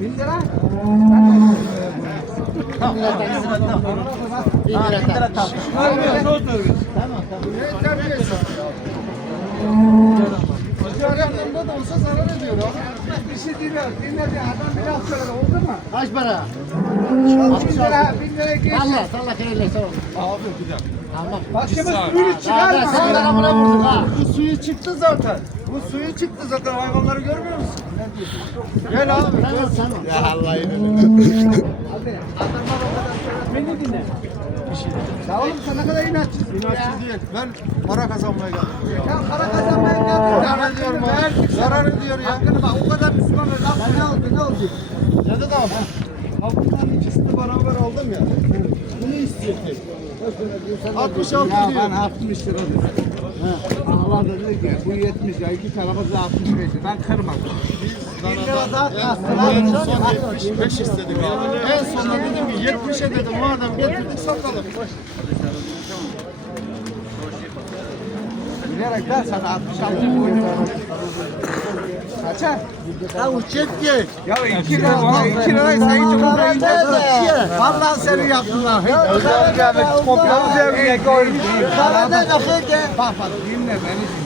Bin lira. Tamam. Bin lira tamam. Tamam tamam. Ticaretimde de olsa zarar ediyor abi. Bir şey değil. Dinle bir adam bir laf söyledi oldu mu? Kaç para? Bin lira, bin lira geç. Allah Allah kereyle sor. Abi bir dakika. Tamam. Başımız suyunu Ya ben çıkarma. sen bana buna vurdun ha. Bu suyu çıktı zaten. Bu suyu çıktı zaten. Hayvanları görmüyor musun? Gel abi. Tamam tamam. Ya Allah'ı Hadi. Adamlar o kadar. Beni dinle. Ya oğlum sen ne kadar inatçısın İnatçı değil. Ben para kazanmaya geldim. Ya para kazanmaya geldin. Zarar ediyorum abi. Zarar ediyor ya. Hakkını bak o kadar Müslümanlar laf ne oldu ne oldu? Ne dedi abi? Ha bunların ikisini beraber aldım ya. İstiyorsun. 66 Ya diyor. ben 60 lira dedim. Allah da dedi ki bu 70 ya iki tarafı da 65 ben kırmadım. Bir lira daha kastılar. En son 75 istedik abi. En sonunda dedim ki 70'e dedim madem getirdik satalım. Bilerekten sana 66 lira. Kaça? Ya uçak geç. Ya 2 lira, 2 lirayı sen hiç burada yiyeceksin. Vallahi seni yaptılar. Özel gelmek, kopyalı gelmek. Bak bak dinle beni.